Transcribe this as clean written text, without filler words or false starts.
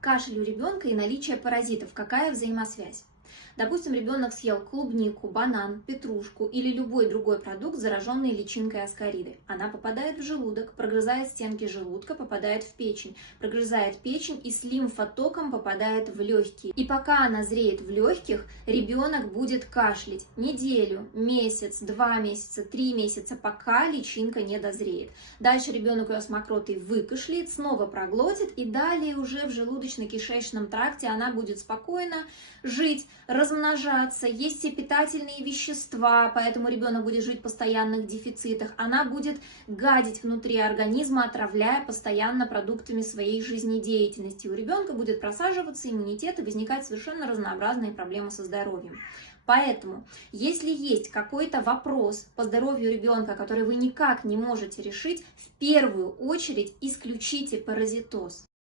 Кашель у ребенка и наличие паразитов. Какая взаимосвязь? Допустим, ребенок съел клубнику, банан, петрушку или любой другой продукт, зараженный личинкой аскариды. Она попадает в желудок, прогрызает стенки желудка, попадает в печень, прогрызает печень и с лимфотоком попадает в легкие. И пока она зреет в легких, ребенок будет кашлять неделю, месяц, 2 месяца, 3 месяца, пока личинка не дозреет. Дальше ребенок ее с мокротой выкашляет, снова проглотит, и далее уже в желудочно-кишечном тракте она будет спокойно жить, размножаться, есть все питательные вещества, поэтому ребенок будет жить в постоянных дефицитах. Она будет гадить внутри организма, отравляя постоянно продуктами своей жизнедеятельности. У ребенка будет просаживаться иммунитет и возникать совершенно разнообразные проблемы со здоровьем. Поэтому, если есть какой-то вопрос по здоровью ребенка, который вы никак не можете решить, в первую очередь исключите паразитоз.